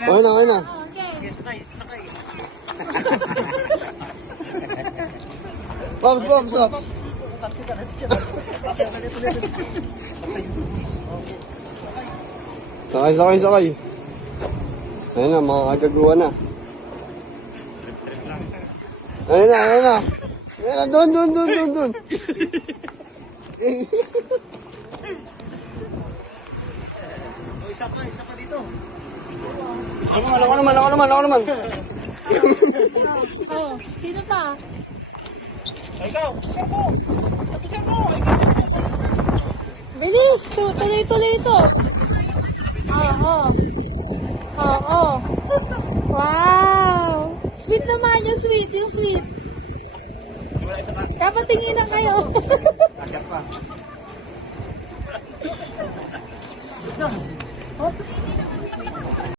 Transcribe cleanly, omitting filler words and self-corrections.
Okay na, okay na. Okay. Sakay. Pops. Sakay. Ayun na, mga kagaguhan na. Ayun na. Doon. Isa pa dito. Ako naman. Oh, sino pa? Ikaw. Bilis! Tuloy ito. Oo. Wow! Sweet naman yung sweet. Dapat tingin na kayo. Agad pa. Oh,